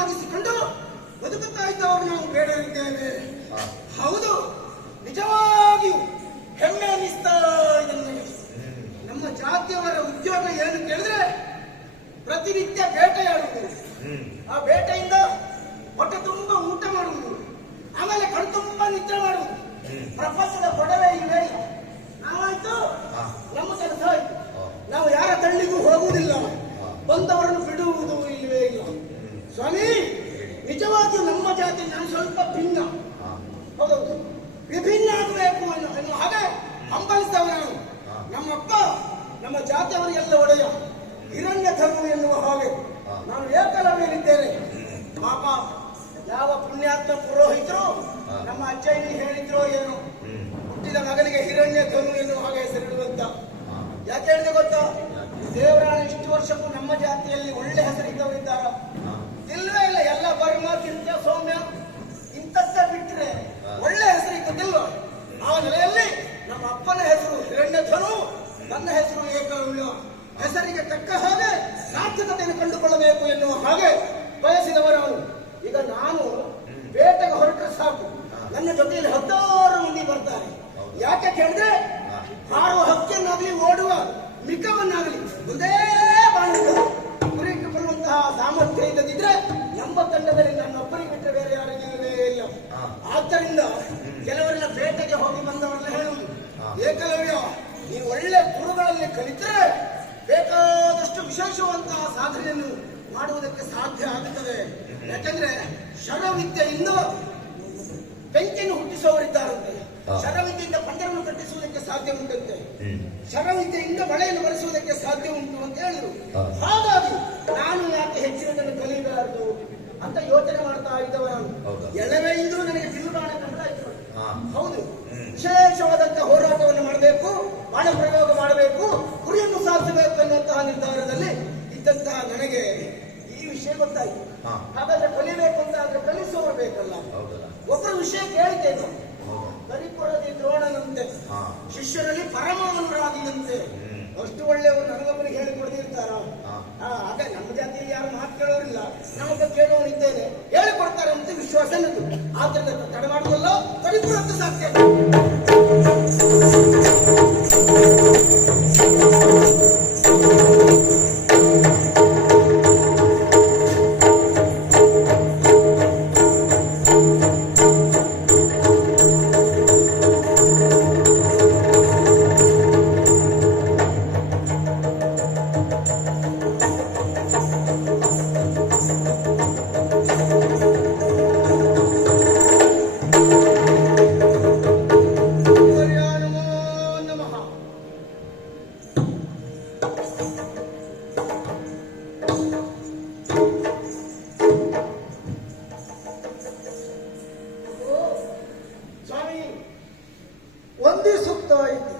ಜೀವನವನ್ನಾಗಿಸಿಕೊಂಡು ಬದುಕುತ್ತಾ ಇದ್ದವರು ನಾವು ಬೇಡರಿದ್ದೇವೆ. ಹೌದು, ನಿಜವಾಗಿಯೂ ಹೆಮ್ಮೆ ಅನ್ನಿಸ್ತಾ ಇದೆ ನನಗೆ. ನಮ್ಮ ಜಾತಿಯವರ ಉದ್ಯೋಗ ಏನು ಕೇಳಿದ್ರೆ ಪ್ರತಿನಿತ್ಯ ಬೇಟೆಯಾಡುವುದು, ಆ ಬೇಟೆಯಿಂದ ಹೊಟ್ಟೆ ತುಂಬ ಊಟ ಮಾಡುವುದು, ಆಮೇಲೆ ಕಣ್ತುಂಬ ನಿದ್ರೆ ಮಾಡುವುದು. ಪ್ರಪಂಚದ ಕೊಡವೇ ಇಲ್ಲೇ ಇಲ್ಲ. ನಾವಾಯ್ತು, ನಮ್ಮ ಕೆಲಸ ಆಯ್ತು. ನಾವು ಯಾರ ತಳ್ಳಿಗೂ ಹೋಗುವುದಿಲ್ಲ, ಬಂದವರನ್ನು ಬಿಡುವುದು ಇಲ್ಲವೇ ಇಲ್ಲ. ಸ್ವಾಮಿ, ನಿಜವಾಗಿಯೂ ನಮ್ಮ ಜಾತಿ ನಾನು ಸ್ವಲ್ಪ ಭಿನ್ನ, ಹೌದೌದು, ವಿಭಿನ್ನ ಆಗಬೇಕು ಅನ್ನೋ ಹಾಗೆ ಹಂಬಲಿಸ್ತವ ನಾನು. ನಮ್ಮಪ್ಪ ನಮ್ಮ ಜಾತಿಯವರಿಗೆಲ್ಲ ಒಡೆಯ, ಹಿರಣ್ಯ ಧರ್ಮ ಎನ್ನುವ ಹಾಗೆ ನಾನು ಏಕಲವ್ಯನಿದ್ದೇನೆ. ಪಾಪ ಯಾವ ಪುಣ್ಯಾತ್ಮ ಪುರೋಹಿತರು ನಮ್ಮ ಅಜ್ಜಯ್ಯನಿಗೆ ಹೇಳಿದ್ರೋ ಏನು, ಹುಟ್ಟಿದ ಮಗನಿಗೆ ಹಿರಣ್ಯ ಧನು ಎನ್ನುವ ಹಾಗೆ ಹೆಸರಿಡುವಂತ. ಯಾಕೆ ಹೇಳಿದೆ ಗೊತ್ತಾ? ದೇವರಾಣ ಇಷ್ಟು ವರ್ಷಕ್ಕೂ ನಮ್ಮ ಜಾತಿಯಲ್ಲಿ ಒಳ್ಳೆ ಹೆಸರಿದ್ದವರಿದ್ದಾರ? ಇಲ್ಲವೇ ಇಲ್ಲ. ಎಲ್ಲ ಬರ್ಮ, ಚಿಂತ್ಯ, ಸೌಮ್ಯ ಇಂಥದ್ದ ಬಿಟ್ಟರೆ ಒಳ್ಳೆ ಹೆಸರಿದ್ದದಿಲ್ಲ. ಆ ನೆಲೆಯಲ್ಲಿ ನಮ್ಮ ಅಪ್ಪನ ಹೆಸರು ಹಿರಣ್ಯ ಧನು, ನನ್ನ ಹೆಸರು ಏಕಲವ್ಯ. ಹೆಸರಿಗೆ ತಕ್ಕ ಹಾಗೆ ಸಾರ್ಥಕತೆಯನ್ನು ಕಂಡುಕೊಳ್ಳಬೇಕು ಎನ್ನುವ ಹಾಗೆ ಬಯಸಿದವರವನು. ಈಗ ನಾನು ಬೇಟೆಗೆ ಹೊರಟ್ರೆ ಸಾಕು, ನನ್ನ ಜೊತೆಯಲ್ಲಿ 16 ಮಂದಿ ಬರ್ತಾರೆ. ಯಾಕೆ ಕೇಳಿದ್ರೆ ಹಾರುವ ಹಕ್ಕಿಯನ್ನಾಗಲಿ ಓಡುವ ಮಿಕವನ್ನಾಗಲಿ ಒಂದೇ ಬಾಣದ ಗುರಿಗೆ ಬರುವಂತಹ ಸಾಮರ್ಥ್ಯ ಇಲ್ಲದಿದ್ರೆ ನಮ್ಮ ತಂಡದಲ್ಲಿ ನನ್ನೊಬ್ಬರಿಗೆ ಬಿಟ್ಟರೆ ಬೇರೆ ಯಾರಿಗೂ ಇಲ್ಲವೇ ಇಲ್ಲ. ಆದ್ದರಿಂದ ಕೆಲವರೆಲ್ಲ ಬೇಟೆಗೆ ಹೋಗಿ ಬಂದವರೆಲ್ಲ ಹೇಳುವುದು, ಏಕಲವ್ಯ ನೀವು ಒಳ್ಳೆ ಗುರುಗಳಲ್ಲಿ ಕಲಿತರೆ ಬೇಕಾದಷ್ಟು ವಿಶೇಷವಂತಹ ಸಾಧನೆಯನ್ನು ಮಾಡುವುದಕ್ಕೆ ಸಾಧ್ಯ ಆಗುತ್ತದೆ. ಯಾಕಂದ್ರೆ ಶರವಿದ್ಯೆಯಿಂದ ಬೆಂಕಿಯನ್ನು ಹುಟ್ಟಿಸುವವರಿದ್ದಾರಂತೆ, ಶರವಿದ್ಯೆಯಿಂದ ಪಂಜರವನ್ನು ಕಟ್ಟಿಸುವುದಕ್ಕೆ ಸಾಧ್ಯ ಉಂಟಂತೆ, ಶರವಿದ್ಯೆಯಿಂದ ಮಳೆಯನ್ನು ಬರೆಸುವುದಕ್ಕೆ ಸಾಧ್ಯ ಉಂಟು ಅಂತ ಹೇಳಿದ್ರು. ಹಾಗಾಗಿ ನಾನು ಯಾಕೆ ಹೆಚ್ಚಿನದನ್ನು ಕಲಿಯಬಾರದು ಅಂತ ಯೋಚನೆ ಮಾಡ್ತಾ ಇದ್ದವ ನಾನು. ಎಳವೆ ಇದ್ರೂ ನನಗೆ ಬಿಲ್ಲುಬಾಣ ಕಂಡಾಯ್ತು. ಹೌದು, ವಿಶೇಷವಾದಂತಹ ಹೋರಾಟವನ್ನು ಮಾಡಬೇಕು, ಬಾಣ ಪ್ರಯೋಗ ಮಾಡಬೇಕು, ಗುರಿಯನ್ನು ಸಾಧಿಸಬೇಕು ಎನ್ನುವಂತಹ ನಿರ್ಧಾರದಲ್ಲಿ ಇದ್ದಂತಹ ನನಗೆ ಈ ವಿಷಯ ಗೊತ್ತಾಯ್ತು. ಹಾಗಾದ್ರೆ ಕಲಿಬೇಕು ಅಂತ ಆದ್ರೆ ಕಲಿಸುವವರು ಬೇಕಲ್ಲ. ಒಬ್ಬರ ವಿಷಯ ಕೇಳಿದ್ದೇನೆ, ಕಲಿಪುರದಿ ದ್ರೋಣನಂತೆ, ಶಿಷ್ಯರಲ್ಲಿ ಪರಮಾನುರಾಗಿದಂತೆ. ಅಷ್ಟು ಒಳ್ಳೆಯವರು ನನಗೊಬ್ಬರಿಗೆ ಹೇಳಿಕೊಡ್ದಿರ್ತಾರ? ಹಾಗೆ ನಮ್ಮ ಜಾತಿಯಲ್ಲಿ ಯಾರು ಮಾತು ಕೇಳೋರಿಲ್ಲ, ನಾವೊಬ್ಬ ಕೇಳೋರಿದ್ದೇನೆ, ಹೇಳಿಕೊಡ್ತಾರೆ ಅಂತ ವಿಶ್ವಾಸ ನನ್ನದು. ಆದ್ರಿಂದ ತಡೆ ಮಾಡುವುದಲ್ಲ, ಕಲಿಪುರ ಅಂತ ಸಾಧ್ಯ. ವಂದಿಸುತ್ತಾ ಇದ್ದೆ,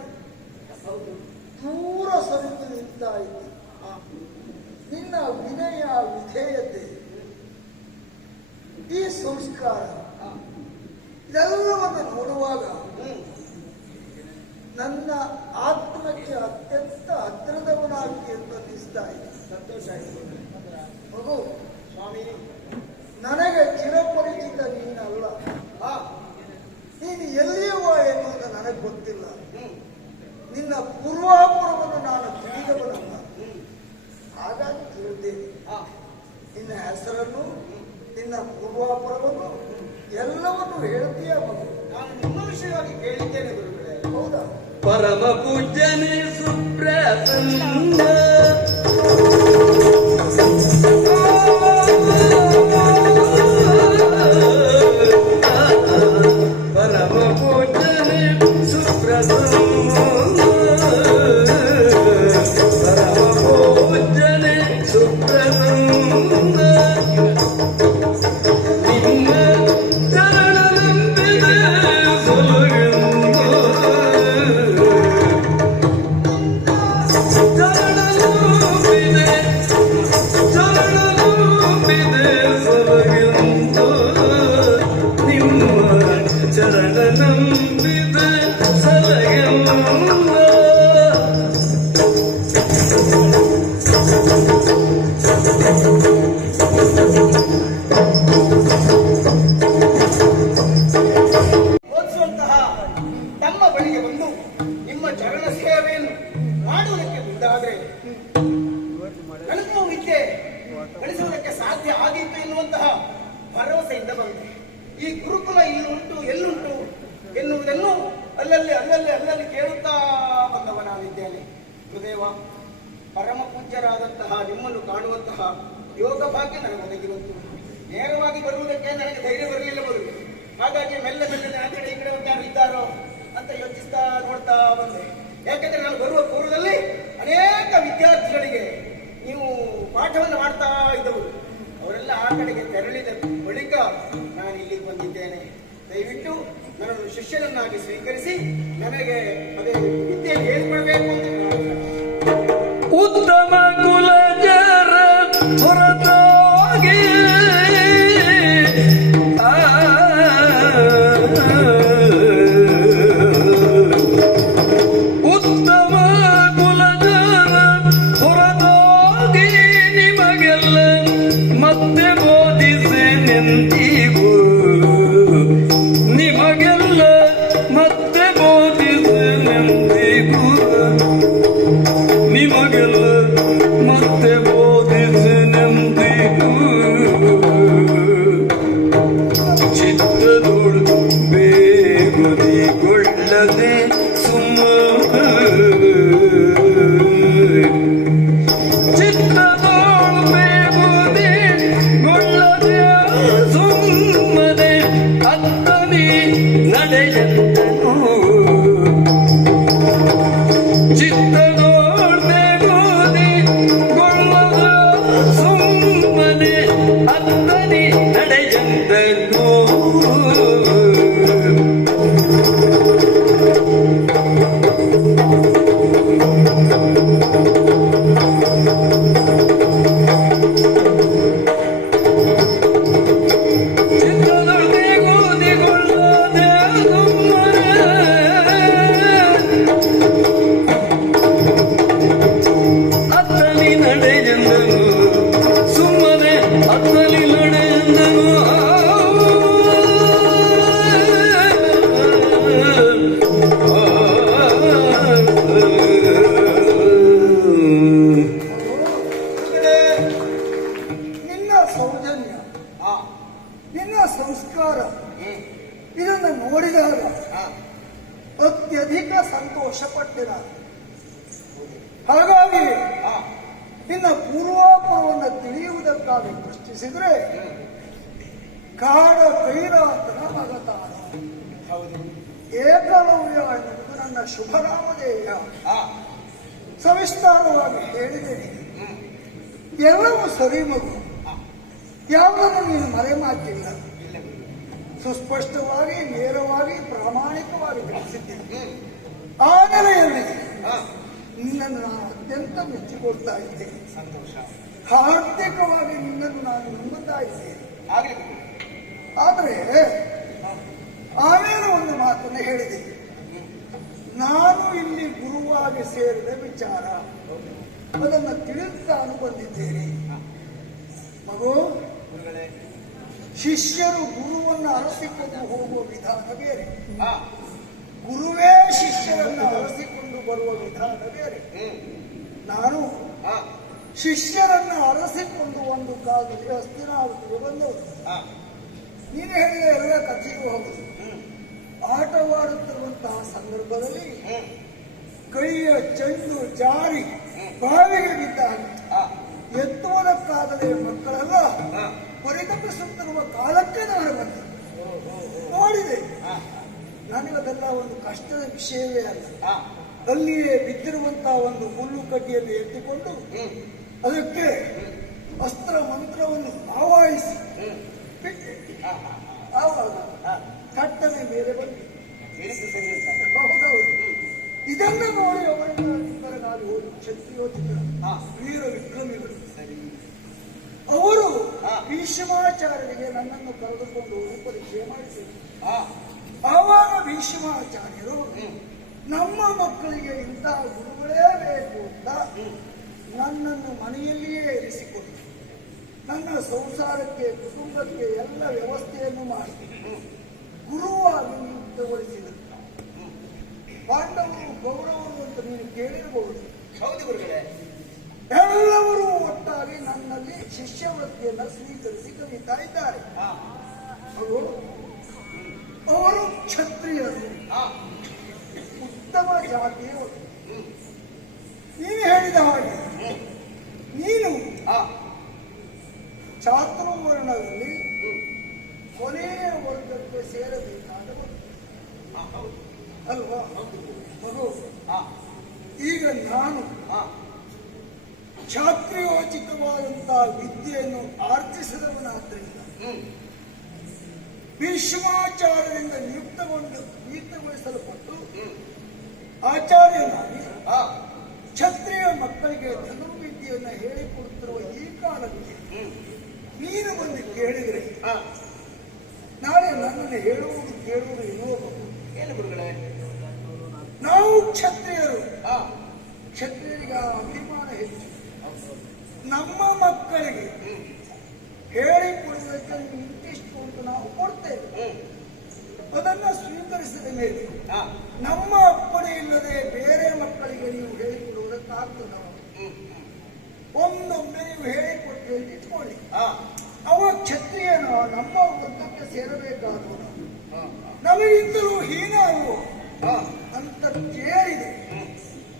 ದೂರ ಸರಿದು ನಿಂತಾ ಇದ್ದೆ. ನಿನ್ನ ವಿನಯ, ವಿಧೇಯತೆ, ಈ ಸಂಸ್ಕಾರ ಎಲ್ಲವನ್ನು ನೋಡುವಾಗ ನನ್ನ ಆತ್ಮಕ್ಕೆ ಅತ್ಯಂತ ಹತ್ತಿರದವನಾಗಿ ಎಂದು ಅನ್ನಿಸ್ತಾ ಇದೆ. ಸಂತೋಷ ಆಯಿತು ಮಗು. ಸ್ವಾಮಿ, ನನಗೆ ಚಿರಪರಿಚಿತ ನೀನಲ್ಲ, ನೀನು ಎಲ್ಲಿಯವ ಎನ್ನುವುದು ನನಗೆ ಗೊತ್ತಿಲ್ಲ. ನಿನ್ನ ಪೂರ್ವಾಪುರವನ್ನು ನಾನು ತಿಳಿದವನಲ್ಲ, ಹಾಗಾಗಿ ತಿಳಿದ್ದೇನೆ. ನಿನ್ನ ಹೆಸರನ್ನು, ನಿನ್ನ ಪೂರ್ವಾಪುರವನ್ನು ಎಲ್ಲವನ್ನು ಹೇಳ್ತೀಯ ಮಗು. ನಾನು ನಿಮ್ಮ ವಿಷಯವಾಗಿ ಕೇಳಿದ್ದೇನೆ ಗುರುಗಳೇ. ಹೌದಾ? ಪರಮ ಪೂಜ್ಯನೇ ಸುಪ್ರಸನ್ನ ಗುರುಕುಲದಿಂದ ಬಂದೆ. ಈ ಗುರುಕುಲ ಇಲ್ಲುಂಟು ಎಲ್ಲುಂಟು ಎನ್ನುವುದನ್ನು ಅಲ್ಲಲ್ಲಿ ಕೇಳುತ್ತಾ ಬಂದವ ನಾನಿದ್ದೇನೆ. ಗುರುದೇವ, ಪರಮ ಪೂಜ್ಯರಾದಂತಹ ನಿಮ್ಮನ್ನು ಕಾಣುವಂತಹ ಯೋಗ ಭಾಗ್ಯ ನನಗೆ ಒದಗಿರುವುದು. ನೇರವಾಗಿ ಬರುವುದಕ್ಕೆ ನನಗೆ ಧೈರ್ಯ ಬರಲಿಲ್ಲ ಬರುವುದು. ಹಾಗಾಗಿ ಮೆಲ್ಲ ಆ ಕಡೆ ಈ ಕಡೆ ಯಾರು ಇದ್ದಾರೋ ಅಂತ ಯೋಚಿಸ್ತಾ ನೋಡ್ತಾ ಬಂದೆ. ಯಾಕೆಂದ್ರೆ ನಾನು ಬರುವ ಪೂರ್ವದಲ್ಲಿ ಅನೇಕ ವಿದ್ಯಾರ್ಥಿಗಳಿಗೆ ನೀವು ಪಾಠವನ್ನು ಮಾಡ್ತಾ ಇದ್ದವರು, ಅವರೆಲ್ಲ ಆ ಕಡೆಗೆ ತೆರಳಿದ ಬಳಿಕ ನಾನು ಇಲ್ಲಿಗೆ ಬಂದಿದ್ದೇನೆ. ದಯವಿಟ್ಟು ನನ್ನನ್ನು ಶಿಷ್ಯನನ್ನಾಗಿ ಸ್ವೀಕರಿಸಿ ನನಗೆ ಅದೇ ವಿದ್ಯೆಯನ್ನು ಹೇಳ್ಕೊಳ್ಬೇಕು ಅಂತ ಉತ್ತಮ ಕುಲಜರ ಹೊರತಾಗಿ ಉತ್ತಮ ಕುಲಜರ ಹೊರತಾಗಿ ನಿಮಗೆಲ್ಲ ಮತ್ತೆ ಬೋಧಿಸೆನೆಂದಿಗೂ ನಿಮಗೆಲ್ಲ ಮತ್ತೆ ಬೋಧಿಸೆನೆಂದಿಗೂ ನಿಮಗೆಲ್ಲ ಮತ್ತೆ ಬೋಧಿಸೆನೆಂದಿಗೂ ಚಿತ್ತದೊಳು ಬೇಗುದಿಗೊಳ್ಳದೆ ಸುಮ್ಮ ಚಿತ್ತದೊಳು ಬೇಗುದಿಗೊಳ್ಳದೆ ಸುಮ್ಮನೆ ಅತ್ತನಿ ನಡೆಯಂತನು ಚಿತ್ತದೊಳು ಬೇಗುದಿಗೊಳ್ಳದ ಸುಮ್ಮನೆ ಅತ್ತನಿ ನಡೆಯಂತನು ಚಿತ್ತದೊಳು ಬೇಗುದಿಗೊಳ್ಳದೆ ಅತ್ತಲಿ ನಡೆಯಂದನು ಸುಮ್ಮನೆ ಅತ್ತಲಿ ನಡೆಯಂದನು ನಿನ್ನ ಸೌಜನ್ಯ, ಆ, ನಿನ್ನ ಸಂಸ್ಕಾರ ಇದನ್ನು ನೋಡಿದಾಗ ಅತ್ಯಧಿಕ ಸಂತೋಷ ಪಟ್ಟಿರ. ಹಾಗಾಗಿ ಆ, ನಿನ್ನ ಪೂರ್ವಾಪರವನ್ನು ತಿಳಿಯುವುದಕ್ಕಾಗಿ ದೃಷ್ಟಿಸಿದ್ರೆ ಕಾಡ ಕೈರಾತನ ಮಗತಾನ ಹೌದು. ಏಕಲವ್ಯ ಎನ್ನುವುದು ನನ್ನ ಶುಭನಾಮಧೇಯ. ಆ, ಸವಿಸ್ತಾರವಾಗಿ ಹೇಳಿದ್ದೇನೆ. ಹ್ಮ್. ಎಲ್ಲವೂ ಸರಿ ಮಗು, ಯಾವುದನ್ನು ನೀನು ಮರೆಮಾಚಿಲ್ಲ. ಇಲ್ಲ ಗುರು. ಸುಸ್ಪಷ್ಟವಾಗಿ ನೇರವಾಗಿ ಪ್ರಾಮಾಣಿಕವಾಗಿ ತಿಳಿಸಿದ್ದೇನೆ. ಹ್ಮ್. ಆ ನೆಲೆಯಲ್ಲಿ ಆ, ನಿನ್ನನ್ನು ನಾನು ಅತ್ಯಂತ ಮೆಚ್ಚಿಕೊಳ್ತಾ ಇದ್ದೇನೆ. ಸಂತೋಷ ಹಾರ್ದಿಕವಾಗಿ ನಿನ್ನನ್ನು ನಾನು ನಂಬುತ್ತಾ ಇದ್ದೇನೆ. ಆಗ್ಲಿ ಗುರು. ಆದರೆ ಆಮೇಲೆ ಒಂದು ಮಾತನ್ನು ಹೇಳಿದೆ. ನಾನು ಇಲ್ಲಿ ಗುರುವಾಗಿ ಸೇರಿದ ವಿಚಾರ ಅದನ್ನು ತಿಳಿಸ್ತಾನು ಬಂದಿದ್ದೇನೆ. ಮಗು, ಗುರುಗಳೇ, ಶಿಷ್ಯರು ಗುರುವನ್ನು ಅರಸಿಕೊಂಡು ಹೋಗುವ ವಿಧಾನ ಬೇರೆ, ಆ, ಗುರುವೇ ಶಿಷ್ಯರನ್ನು ಅರಸಿಕೊಂಡು ಬರುವ ವಿಧಾನ ಬೇರೆ. ಹ್ಮ್. ನಾನು ಆ, ಶಿಷ್ಯರನ್ನು ಅರಸಿಕೊಂಡು ಒಂದು ಕಾಲದಲ್ಲಿ ಹಸ್ತಿನಾವತಿಗೆ ಬಂದವರು. ಆ, ನೀನು ಹೇಳಿದ ಎಲ್ಲ ಕಥೆಗೂ ಹೌದು. ಹ್ಮ್. ಆಟವಾಡುತ್ತಿರುವಂತಹ ಸಂದರ್ಭದಲ್ಲಿ ಹ್ಮ್. ಕೈಯ ಚೆಂಡು ಜಾರಿ ಬಾವಿಗೆ ಬಿದ್ದಾಗ ಆ, ಎತ್ತುವುದಕ್ಕಾಗದೆ ಮಕ್ಕಳೆಲ್ಲ ಆ, ಪರಿತಪಿಸುತ್ತಿರುವ ಕಾಲಕ್ಕೆ ನಾನು ಬಂದೆ. ನೋಡಿದೆ, ಆ, ನನಗದೆಲ್ಲ ಒಂದು ಕಷ್ಟದ ವಿಷಯವೇ ಅಲ್ಲ. ಆ, ಅಲ್ಲಿಯೇ ಬಿದ್ದಿರುವಂತಹ ಒಂದು ಹುಲ್ಲು ಕಡ್ಡಿಯನ್ನು ಎತ್ತಿಕೊಂಡು ಹ್ಮ್. ಅದಕ್ಕೆ ಅಸ್ತ್ರ ಮಂತ್ರವನ್ನು ಆವಾಹಿಸಿ ಹ್ಮ್. ಬಿಟ್ಟೆ. ಆ, ಆವಾಗ ಆ, ಕಟ್ಟನೆ ಮೇಲೆ ಬಂದು ಹೇಳಿದ್ದು ಸರಿ ಅಂತ. ಹೌದೌದು. ಇದನ್ನು ನೋಡಿ ಅವರಿಂದ ನಾನು ಹೋದ ಕ್ಷತ್ರಿಯೋಚಿತರು, ಆ, ವೀರ ವಿಕ್ರಮಿಗಳು, ಸರಿ. ಅವರು ಆ. ಭೀಷ್ಮಾಚಾರ್ಯರಿಗೆ ನನ್ನನ್ನು ಕರೆದುಕೊಂಡು ಹೋಗಿ ಪರೀಕ್ಷೆ ಮಾಡಿಸಿದರು. ಆ, ಆವಾಗ ಭೀಷ್ಮಾಚಾರ್ಯರು ಹ್ಮ್. ನಮ್ಮ ಮಕ್ಕಳಿಗೆ ಇಂತಹ ಗುರುಗಳೇ ಬೇಕು ಅಂತ ನನ್ನನ್ನು ಮನೆಯಲ್ಲಿಯೇ ಇರಿಸಿಕೊಂಡು ನನ್ನ ಸಂಸಾರಕ್ಕೆ ಕುಟುಂಬಕ್ಕೆ ಎಲ್ಲ ವ್ಯವಸ್ಥೆಯನ್ನು ಮಾಡಿ ಗುರುವಾಗಿ ನಿಯುಕ್ತಗೊಳಿಸಿದರು. ಪಾಂಡವರು ಕೌರವರು ಅಂತ ನೀನು ಕೇಳಿರಬಹುದು. ಹೌದು ಗುರುಗಳೇ. ಎಲ್ಲರೂ ಒಟ್ಟಾಗಿ ನನ್ನಲ್ಲಿ ಶಿಷ್ಯವೃತ್ತಿಯನ್ನು ಸ್ವೀಕರಿಸಿ ಕಲಿತಾ ಇದ್ದಾರೆ. ಆ, ಅವರು ಕ್ಷತ್ರಿಯರು, ಆ, ಉತ್ತಮ ಜಾತಿಯವರು. ನೀನು ಹೇಳಿದ ಹಾಗೆ ನೀನು ಆ, ಚಾತುರ್ವರ್ಣದಲ್ಲಿ ಕೊನೆಯ ವರ್ಗಕ್ಕೆ ಸೇರಬೇಕಾದವರು ಆ, ಹೌದು. ಅಲ್ವಾ ಮಗು? ಆ, ಈಗ ನಾನು ಆ, ಕ್ಷಾತ್ರಿಯೋಚಿತವಾದಂತಹ ವಿದ್ಯೆಯನ್ನು ಆರ್ಜಿಸಿದವನಾದ್ರಿಂದ ಭೀಷ್ಮಾಚಾರ್ಯರಿಂದ ನಿಯುಕ್ತಗೊಳಿಸಲ್ಪಟ್ಟು ಆಚಾರ್ಯನಾಗಿ ಆ, ಕ್ಷತ್ರಿಯ ಮಕ್ಕಳಿಗೆ ಧನುರ್ವಿದ್ಯೆಯನ್ನು ಹೇಳಿಕೊಡುತ್ತಿರುವ ಈ ಕಾಲಕ್ಕೆ ನೀನು ಬಂದು ಕೇಳಿದರೆ ಆ. ನಾಳೆ ನನ್ನನ್ನು ಹೇಳುವುದು ಕೇಳುವುದು ಇನ್ನೋಬಹುದು. ಏನು ಗುರುಗಳೇ? ನಾವು ಕ್ಷತ್ರಿಯರು, ಆ, ಕ್ಷತ್ರಿಯರಿಗೆ ಆ ಅಭಿಮಾನ ಹೆಚ್ಚು. ನಮ್ಮ ಮಕ್ಕಳಿಗೆ ಹೇಳಿಕೊಡುವುದಕ್ಕೆ ಇಂತಿಷ್ಟು ಅಂತ ನಾವು ಕೊಡ್ತೇವೆ. ಅದನ್ನು ಸ್ವೀಕರಿಸಿದ ಮೇಲೆ ಆ, ನಮ್ಮ ಅಪ್ಪಣೆ ಇಲ್ಲದೆ ಬೇರೆ ಮಕ್ಕಳಿಗೆ ನೀವು ಹೇಳಿಕೊಡುವುದಕ್ಕಾಗ್ತದ? ಒಮ್ಮೊಮ್ಮೆ ನೀವು ಹೇಳಿಕೊಟ್ಟು ಇಟ್ಕೊಳ್ಳಿ. ಆ, ಅವ ಕ್ಷತ್ರಿಯನ ನಮ್ಮ ವರ್ಗಕ್ಕೆ ಸೇರಬೇಕಾದವನು, ಆ, ನಮಗಿಂತಲೂ ಹೀನ ಅಲ್ವೋ ಆ, ಅಂತ ಕೇಳಿದೆ.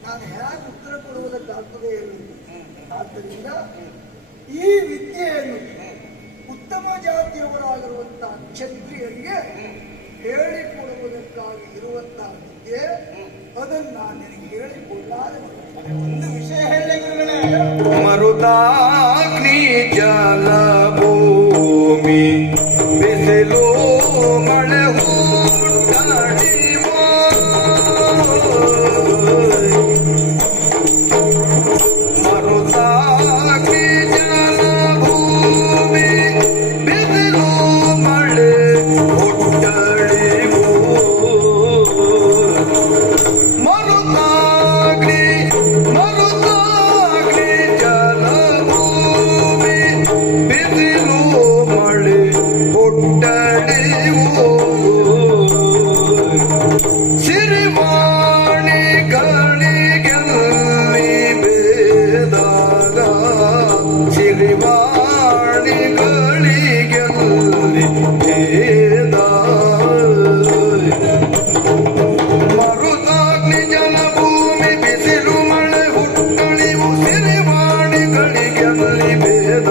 ನಾನು ಹೇಗೆ ಉತ್ತರ ಕೊಡುವುದಕ್ಕಾಗ್ತದೆ ಇರಲಿಲ್ಲ. ಆದ್ದರಿಂದ ಈ ವಿದ್ಯೆಯನ್ನು ಉತ್ತಮ ಜಾತಿಯವರಾಗಿರುವಂತಹ ಕ್ಷತ್ರಿಯರಿಗೆ ಹೇಳಿಕೊಡುವುದಕ್ಕಾಗಿ ಇರುವಂತಹ ವಿದ್ಯೆ, ಅದನ್ನು ನಾನು ನಿನಗೆ ಹೇಳಿಕೊಳ್ಳಾದೆ. ಒಂದು ವಿಷಯ ಹೇಳಿ ಗುರುಗಳೇ. ಮರುತಾಗ್ನಿ ಜಲ ಭೂಮಿ ಬಿಸಿಲು ಮಳೆ ಹುಟ್ಟಡಿವೋ ಮರುತಾಗ್ನಿ ಜಲ ಭೂಮಿ ಬಿಸಿಲು ಮಳೆ ಹುಟ್ಟಡಿವೋ ಮರುತಾಗ್ನಿ ಮರುತಾಗ್ನಿ ಜಲಭೂಮಿ ಬಿಸಿಲು ಮಳೆ ಹುಟ್ಟಡಿವೋ ಸಿರಿವಾಣಿಗಳಿಗೆಲ್ಲಿ ಬೇದಾಗ ಸಿರಿವಾಣಿಗಳಿಗೆಲ್ಲಿ ಭೇದ ಮರುತಾಗ್ನಿ ಜಲಭೂಮಿ ಬಿಸಿಲು ಮಳೆ ಹುಟ್ಟಳಿವು ಸಿರಿವಾಣಿಗಳಿಗೆಲ್ಲಿ ಭೇದ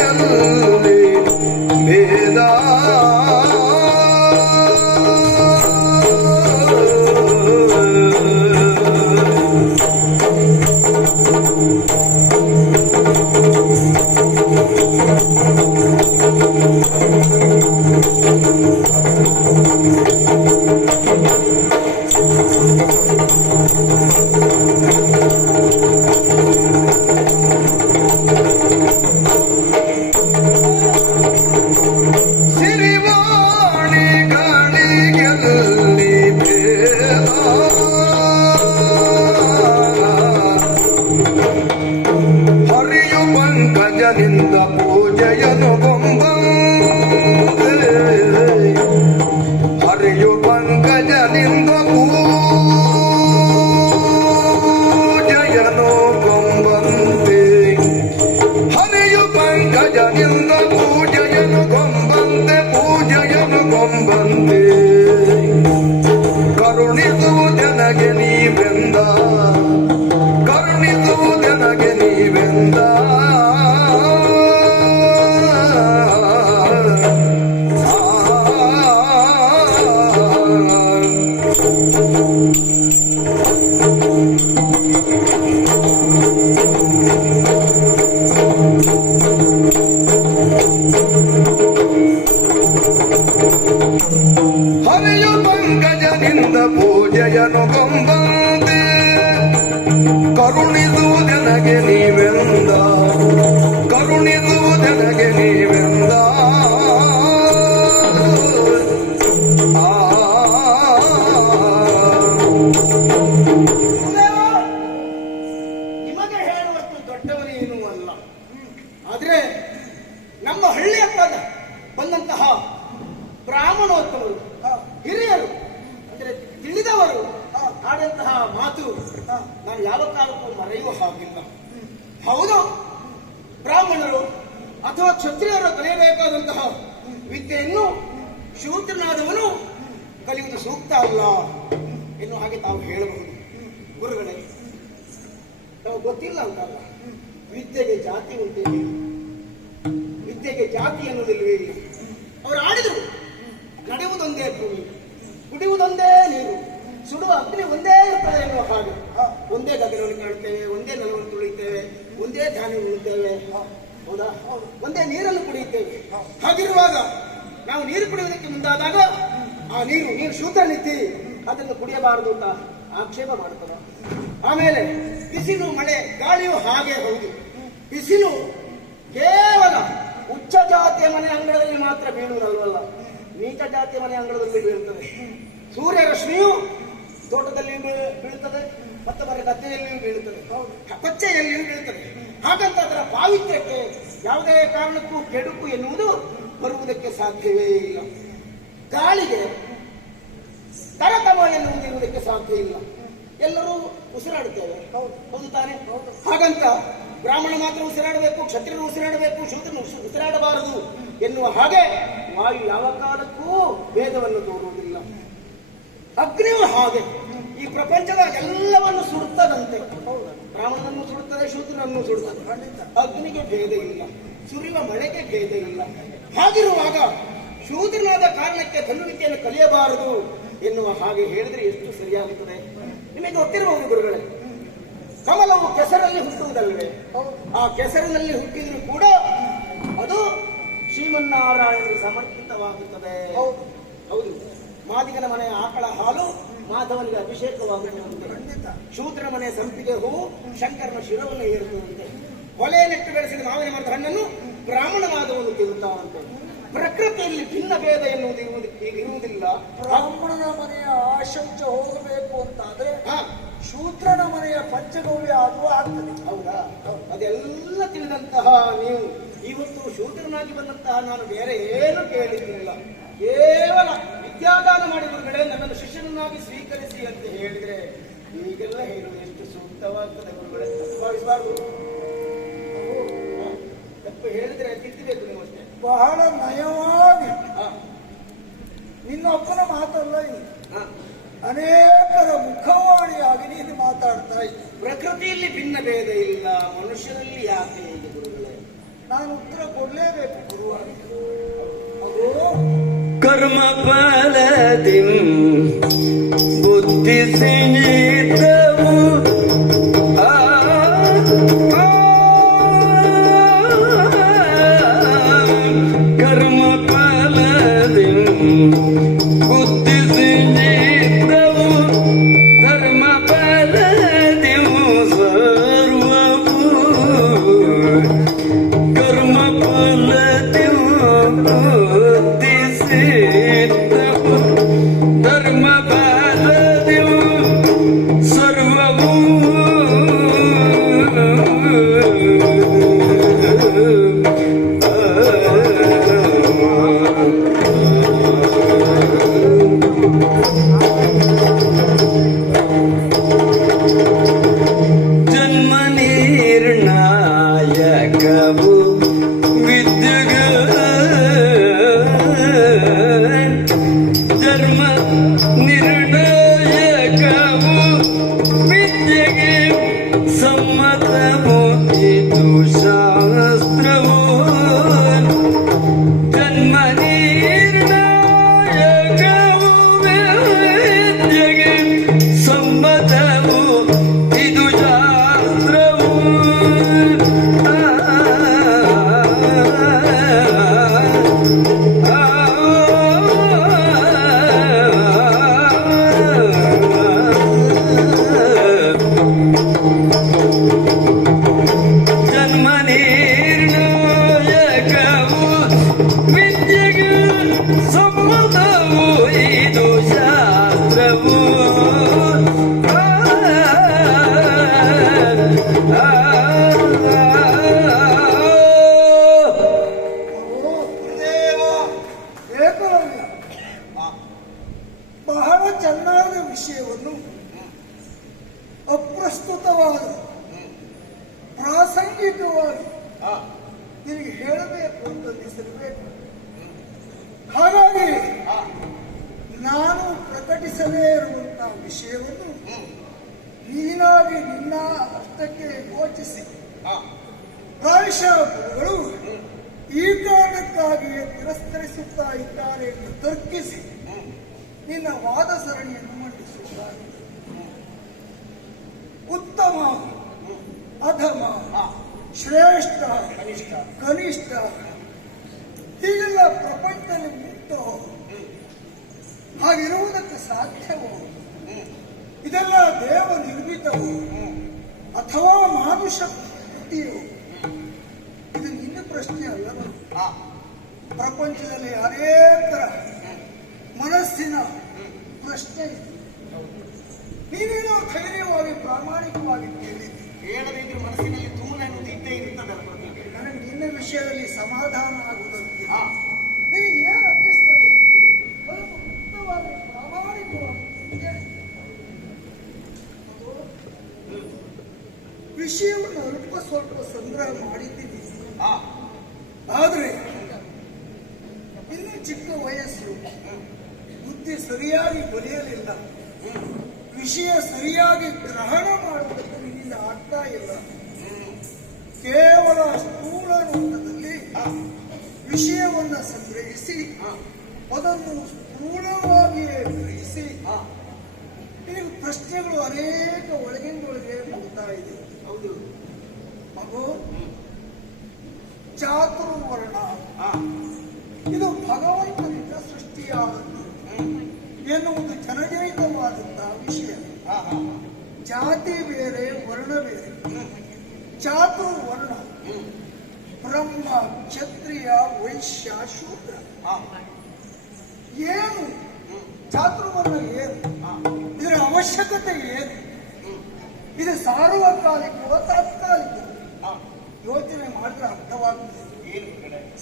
ಸಿರಿವಾಣಿಗಳಿಗೆಲ್ಲಿ ಭೇದ ಸಿರಿವಾಣಿಗಳಿಗೆಲ್ಲಿ ಭೇದ ಹರಿಯು ಪಂಕಜನಿಂದ ಪೂಜೆಯನು ಗೊಂಬಂತೆ ಹರಿಯು ಪಂಕಜನಿಂದ ಪೂಜೆಯನು ಗೊಂಬಂತೆ ಹರಿಯು ಪಂಕಜನಿಂದ ಪೂಜೆಯನು ಗೊಂಬಂತೆ ಪೂಜೆಯನು ಗೊಂಬಂತೆ ಕರುಣಿಸುವುದೆನಗೆ ನೀವೆಂದ ಕರುಣಿಸುವುದೆನಗೆ ನೀವೆಂದ ಹರಿಯು ಪಂಕಜನಿಂದ ಪೂಜೆಯನು ಗೊಂಬಂತೆ ಕರುಣಿಸುವುದೆನಗೆ ನೀವೆಂದ ಕರುಣಿಸುವುದೆನಗೆ ನೀವೆಂದ ಆ ಗುರುದೇವ, ನಿಮಗೆ ಹೇಳುವಷ್ಟು ದೊಡ್ಡವನೇನೂ ಅಲ್ಲ. ಆದ್ರೆ ನಮ್ಮ ಹಳ್ಳಿಯ ಬಂದಂತಹ ಬ್ರಾಹ್ಮಣೋತ್ತಮರು, ಹಿರಿಯರು ಅಂದ್ರೆ ತಿಳಿದವರು ಆದಂತಹ ಮಾತು ನಾನು ಯಾವ ಕಾಲಕ್ಕೂ ಮರೆಯುವ ಹಾಗಿಲ್ಲ. ಹೌದು, ಬ್ರಾಹ್ಮಣ ಅಥವಾ ಕ್ಷತ್ರಿಯರು ಕಲಿಯಬೇಕಾದಂತಹ ವಿದ್ಯೆಯನ್ನು ಶೂದ್ರನಾದವನು ಕಲಿಯುವುದು ಸೂಕ್ತ ಅಲ್ಲ ಎನ್ನುವ ಹಾಗೆ ತಾವು ಹೇಳಬಹುದು. ಗುರುಗಳೇ, ನಾವು ಗೊತ್ತಿಲ್ಲ ಅಂತಲ್ಲ, ವಿದ್ಯೆಗೆ ಜಾತಿ ಉಂಟೇ? ವಿದ್ಯೆಗೆ ಜಾತಿ ಅನ್ನೋದಿಲ್ವೇ? ಅವರು ಆಡಿದರು, ನಡೆಯುವುದೊಂದೇ ಭೂಮಿ, ಕುಡಿಯುವುದೊಂದೇ ನೀರು, ಸುಡುವ ಅಗ್ನಿ ಒಂದೇ ಇರ್ತದೆ ಎನ್ನುವ ಹಾಗೆ ಒಂದೇ ಗಗನವನ್ನು ಕಾಣುತ್ತೇವೆ, ಒಂದೇ ನೆಲವನ್ನು ತುಳಿಯುತ್ತೇವೆ, ಒಂದೇ ಧಾನ್ಯ ಉಳುತ್ತೇವೆ, ಹೌದಾ? ಒಂದೇ ನೀರನ್ನು ಕುಡಿಯುತ್ತೇವೆ. ಹಾಗಿರುವಾಗ ನಾವು ನೀರು ಕುಡಿಯುವುದಕ್ಕೆ ಮುಂದಾದಾಗ ಆ ನೀರು ಶುದ್ಧ ನಿತ್ತಿ ಅದನ್ನು ಕುಡಿಯಬಾರದು ಅಂತ ಆಕ್ಷೇಪ ಮಾಡುತ್ತದೆ. ಆಮೇಲೆ ಬಿಸಿಲು, ಮಳೆ, ಗಾಳಿಯು ಹಾಗೆ ಹೌದು. ಬಿಸಿಲು ಕೇವಲ ಉಚ್ಚ ಜಾತಿಯ ಮನೆ ಅಂಗಳದಲ್ಲಿ ಮಾತ್ರ ಬೀಳುವುದಲ್ವಲ್ಲ, ನೀಚ ಜಾತಿಯ ಮನೆ ಅಂಗಳದಲ್ಲಿ ಬೀಳುತ್ತದೆ. ಸೂರ್ಯ ರಶ್ಮಿಯು ತೋಟದಲ್ಲಿ ಬೀಳುತ್ತದೆ, ಮತ್ತೊಬ್ಬರ ಗದ್ದೆಯಲ್ಲಿಯೂ ಬೀಳುತ್ತದೆ, ಕೊಚ್ಚೆಯಲ್ಲಿಯೂ ಬೀಳುತ್ತದೆ. ಹಾಗಂತ ಅದರ ಪಾವಿತ್ರ್ಯಕ್ಕೆ ಯಾವುದೇ ಕಾರಣಕ್ಕೂ ಕೆಡುಕು ಎನ್ನುವುದು ಬರುವುದಕ್ಕೆ ಸಾಧ್ಯವೇ ಇಲ್ಲ. ಗಾಳಿಗೆ ತರತಮ ಎನ್ನುವುದು ಇರುವುದಕ್ಕೆ ಸಾಧ್ಯ ಇಲ್ಲ. ಎಲ್ಲರೂ ಉಸಿರಾಡುತ್ತೇವೆ, ಹೌದು ತಾನೆ? ಹಾಗಂತ ಬ್ರಾಹ್ಮಣ ಮಾತ್ರ ಉಸಿರಾಡಬೇಕು, ಕ್ಷತ್ರಿಯರು ಉಸಿರಾಡಬೇಕು, ಶೂದ್ರನು ಉಸಿರಾಡಬಾರದು ಎನ್ನುವ ಹಾಗೆ ವಾಯು ಯಾವ ಕಾಲಕ್ಕೂ ಭೇದವನ್ನು ತೋರುವುದಿಲ್ಲ. ಅಗ್ನಿಯು ಹಾಗೆ ಈ ಪ್ರಪಂಚದ ಎಲ್ಲವನ್ನು ಸುಡುತ್ತದಂತೆ. ಬ್ರಾಹ್ಮಣನನ್ನು ಸುಡುತ್ತದೆ, ಶೂದ್ರನನ್ನು ಸುಡುತ್ತದೆ. ಅಗ್ನಿಗೆ ಭೇದ ಇಲ್ಲ, ಸುರಿಯುವ ಮಳೆಗೆ ಭೇದ ಇಲ್ಲ. ಹಾಗಿರುವಾಗ ಶೂದ್ರನಾದ ಕಾರಣಕ್ಕೆ ಧನುವಿದ್ಯೆಯನ್ನು ಕಲಿಯಬಾರದು ಎನ್ನುವ ಹಾಗೆ ಹೇಳಿದ್ರೆ ಎಷ್ಟು ಸರಿಯಾಗುತ್ತದೆ? ನಿಮಗೆ ಗೊತ್ತಿರಬಹುದು ಗುರುಗಳೇ, ಕಮಲವು ಕೆಸರಲ್ಲಿ ಹುಟ್ಟುವುದಲ್ಲವೇ? ಆ ಕೆಸರಿನಲ್ಲಿ ಹುಟ್ಟಿದ್ರು ಕೂಡ ಅದು ಶ್ರೀಮನ್ನಾರಾಯಣನಿಗೆ ಸಮರ್ಪಿತವಾಗುತ್ತದೆ. ಹೌದು, ಮಾದಿಗನ ಮನೆಯ ಆಕಳ ಹಾಲು ಮಾಧವನಿಗೆ ಅಭಿಷೇಕವಾಗುತ್ತದೆ. ಶೂದ್ರ ಮನೆಯ ಸಂಪಿಗೆ ಹೂವು ಶಂಕರನ ಶಿರವನ್ನು ಏರುತ್ತದಂತೆ. ಹೊಲೆ ನೆಟ್ಟು ಬೆಳೆಸಿದ ಮಾವಿನ ಮರದ ಹಣ್ಣನ್ನು ಬ್ರಾಹ್ಮಣನಾದವನು ತಿರುತ್ತಾವಂತೆ. ಪ್ರಕೃತಿಯಲ್ಲಿ ಭಿನ್ನ ಭೇದ ಎನ್ನುವುದು ಇರುವುದಿಲ್ಲ. ಬ್ರಾಹ್ಮಣನ ಮನೆಯ ಆಶಂಚ ಹೋಗಬೇಕು ಅಂತಾದ್ರೆ ಶೂದ್ರನ ಮನೆಯ ಪಂಚಗವ್ಯ ಅದು ಆಗ್ತದೆ. ಹೌದಾ? ಅದೆಲ್ಲ ತಿಳಿದಂತಹ ನೀವು ಇವತ್ತು ಶೂದ್ರನಾಗಿ ಬಂದಂತಹ ನಾನು ಬೇರೆ ಏನು ಕೇಳಿದ್ದಿಲ್ಲ. ಕೇವಲ ವಿದ್ಯಾದಾನ ಮಾಡಿದ್ರೆ ನನ್ನನ್ನು ಶಿಷ್ಯನನ್ನಾಗಿ ಸ್ವೀಕರಿಸಿ ಅಂತ ಹೇಳಿದ್ರೆ ಈಗೆಲ್ಲ ಹೇಳುವುದು ಎಷ್ಟು ಸೂಕ್ತವಾಗ್ತದೆ ಗುರುಗಳೇ. ಭಾವಿಸಬಾರ್ದು. ತಪ್ಪು ಹೇಳಿದ್ರೆ ತಿದ್ದಬೇಕು ನೀವು ಅಷ್ಟೇ. ಬಹಳ ನಯವಾಗಿ ನಿನ್ನೊಬ್ಬನ ಮಾತಲ್ಲ ಇದು, ಅನೇಕರ ಮುಖವಾಣಿಯಾಗಿ ನೀನು ಮಾತಾಡ್ತಾ ಇದ್ದೆ. ಪ್ರಕೃತಿಯಲ್ಲಿ ಭಿನ್ನ ಭೇದ ಇಲ್ಲ, ಮನುಷ್ಯರಲ್ಲಿ ಯಾಕೆ ಇದೆ ಗುರುಗಳೇ? ನಾನು ಉತ್ತರ ಕೊಡ್ಲೇಬೇಕು ಗುರುವಾಗಿ. ಅದು ಕರ್ಮ ಫಲದಿ ಬುದ್ಧಿ ಸಂಗೀತವು ಕರ್ಮ ಫಲದಿ ಬುದ್ಧಿ ಸಂಗೀತವು ಧರ್ಮ ಫಲದಿ ಸರ್ವವು ಕರ್ಮ ಫಲದಿ ಬುದ್ಧಿ ಸಿದ್ಧವು ಧರ್ಮ ಫಲದಿ ಸರ್ವವು ಜನ್ಮ ನಿರ್ಣಾಯಕವು ವಿದ್ಯೆಗ ಜನ್ಮ ನಿರ್ಣಾಯಕವು ವಿದ್ಯೆಗೆ ಸಮ್ಮತವು ಇದು ಶಾಸ್ತ್ರವು ಜನ್ಮ ನಿರ್ಣಾಯಕವು ವಿದ್ಯೆಗೆ ಸಮ್ಮತವು ಇದು ಶಾಸ್ತ್ರವು ಜನ್ಮ ನಿರ್ಣಾಯಕವು ವಿದ್ಯೆಗೆ ಸಮ್ಮತವು ಇದು ಶಾಸ್ತ್ರವು ಗುರುದೇವ, ಏಕಲವ್ಯ ಬಹಳ ಚೆನ್ನಾದ ವಿಷಯವನ್ನು ಅಪ್ರಸ್ತುತವಾದ ಪ್ರಾಸಂಗಿಕವಾಗಿ ನಿನಗೆ ಹೇಳಬೇಕು ಅಂತ ಅನ್ನಿಸಿರಬೇಕು. ಹಾಗಾಗಿ ನಾನು ಪ್ರಕಟಿಸದೇ ಇರುವಂತಹ ವಿಷಯವನ್ನು ನೀನಾಗಿ ನಿನ್ನ ಅಷ್ಟಕ್ಕೆ ಯೋಚಿಸಿ ಪ್ರಾಯಶಃ ಗುರುಗಳು ಈ ಕಾರಣಕ್ಕಾಗಿಯೇ ತಿರಸ್ಕರಿಸುತ್ತಾ ಇದ್ದಾರೆ ಎಂದು ತರ್ಕಿಸಿ ನಿನ್ನ ವಾದ ಸರಣಿಯನ್ನು ಮಂಡಿಸುತ್ತಾರೆ. ಉತ್ತಮ, ಅಧಮ, ಶ್ರೇಷ್ಠ, ಕನಿಷ್ಠ ಹೀಗೆಲ್ಲ ಪ್ರಪಂಚದಲ್ಲಿ ಉಂಟು. ಹಾಗಿರುವುದಕ್ಕೆ ಸಾಧ್ಯವೋ? ಇದೆಲ್ಲ ದೇವ ನಿರ್ಮಿತವು ಅಥವಾ ಮಾನುಷ ಕೃತಿಯೋ? ಇದು ನಿನ್ನ ಪ್ರಶ್ನೆ ಅಲ್ಲವ. ಪ್ರಪಂಚದಲ್ಲಿ ಅನೇಕರ ಮನಸ್ಸಿನ ಪ್ರಶ್ನೆ ಇದೆ. ನೀನೇನೋ ಧೈರ್ಯವಾಗಿ ಪ್ರಾಮಾಣಿಕವಾಗಿ ಕೇಳಿದ್ದೆ. ಹೇಳದಿದ್ರೆ ಮನಸ್ಸಿನಲ್ಲಿ ತೂನ ಎನ್ನುವುದು ಇದ್ದೇ ಇರುತ್ತದಲ್ಲ. ನನಗೆ ನಿನ್ನ ವಿಷಯದಲ್ಲಿ ಸಮಾಧಾನ ಆಗುವುದಂತೆ ನಿನಗೆ ಏನು ಅನ್ನಿಸ್ತದೆ? ಸ್ವಲ್ಪ ಮುಕ್ತವಾಗಿ ಪ್ರಾಮಾಣಿಕವಾಗಿ ಕೇಳಿ. ವಿಷಯವನ್ನು ಅಲ್ಪ ಸ್ವಲ್ಪ ಸಂಗ್ರಹ ಮಾಡಿದ್ದೀನಿ. ಆದರೆ ಇನ್ನು ಚಿಕ್ಕ ವಯಸ್ಸು, ಬುದ್ಧಿ ಸರಿಯಾಗಿ ಬರೆಯಲಿಲ್ಲ. ವಿಷಯ ಸರಿಯಾಗಿ ಗ್ರಹಣ ಮಾಡುವುದಕ್ಕೆ ನಿನ್ನಿಂದ ಆಗ್ತಾ ಇಲ್ಲ. ಕೇವಲ ಸ್ಥೂಲ ನೋಟದಲ್ಲಿ ವಿಷಯವನ್ನು ಸಂಗ್ರಹಿಸಿ ಅದನ್ನು ಸ್ಥೂಲವಾಗಿಯೇ ಗ್ರಹಿಸಿ ನೀವು ಪ್ರಶ್ನೆಗಳು ಅನೇಕ ಒಳಗಿಂದೊಳಗೆ ಮೂಡ್ತಾ ಇದೆ. ಹೌದು ಮಗು, ಚಾತುರ್ವರ್ಣ ಇದು ಭಗವಂತನಿಂದ ಸೃಷ್ಟಿಯಾದದ್ದು ಎನ್ನುವುದು ಜನಜನಿತವಾದಂತಹ ವಿಷಯ. ಜಾತಿ ಬೇರೆ, ವರ್ಣ ಬೇರೆ. ಚಾತುರ್ವರ್ಣ ಬ್ರಹ್ಮ, ಕ್ಷತ್ರಿಯ, ವೈಶ್ಯ, ಶೂದ್ರ. ಏನು ಚಾತುರ್ವರ್ಣ? ಏನು ಇದರ ಅವಶ್ಯಕತೆ ಏನು? ಇದು ಸಾರ್ವಕಾಲಿಕವೋ ತಾತ್ಕಾಲಿಕ? ಯೋಚನೆ ಮಾಡಿದ್ರೆ ಅರ್ಥವಾಗುತ್ತದೆ.